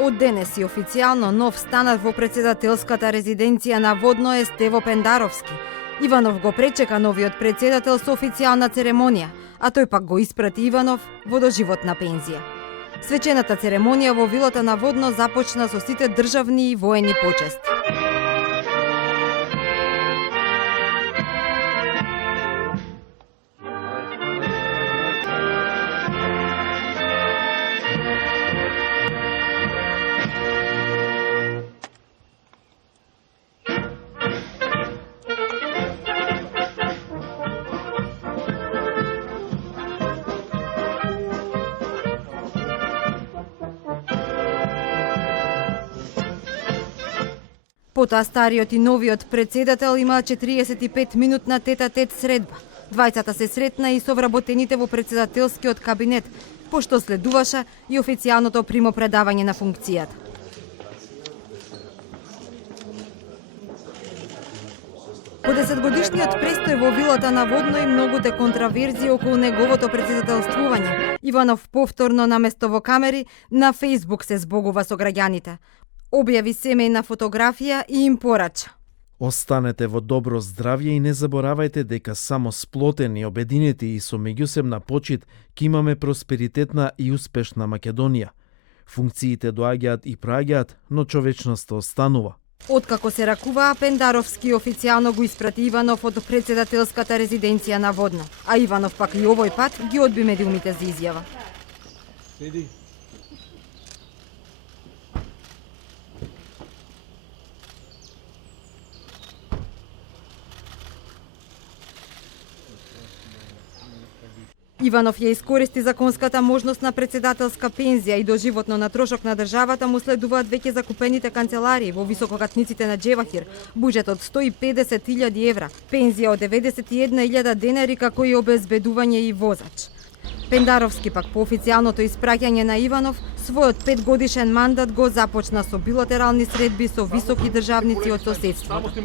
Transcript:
Од денес и официјално нов станар во председателската резиденција на Водно е Стево Пендаровски. Иванов го пречека новиот председател со официјална церемонија, а тој пак го испрати Иванов во доживотна пензија. Свечената церемонија во вилата на Водно започна со сите државни и воени почести. Потоа стариот и новиот председател имаа 45 минутна тет-а-тет средба. Двајцата се сретна и со вработените во председателскиот кабинет, пошто следуваше и официјалното примопредавање на функцијата. По 10-годишниот престој во вилата на Водно и многуте контраверзии околу неговото председателствување, Иванов повторно наместо во камери на Фејсбук се збогува со граѓаните. Објави семејна фотографија и им порача: останете во добро здравје и не заборавајте дека само сплотени, обединети и со меѓусебна почит ќе имаме просперитетна и успешна Македонија. Функциите доаѓаат и проаѓаат, но човечноста останува. Откако се ракуваа, Пендаровски официјално го испрати Иванов од председателската резиденција на Водно, а Иванов пак и овој пат ги одби медиумите за изјава. Иванов ја искористи законската можност на председателска пензија и доживотно на трошок на државата му следуваат веќе закупените канцеларии во висококатниците на Джевахир, буџет од 150.000 евра, пензија од 91.000 денари како и обезбедување и возач. Пендаровски пак по официјалното испраќање на Иванов, својот 5-годишен мандат го започна со билатерални средби со високи државници од соседството.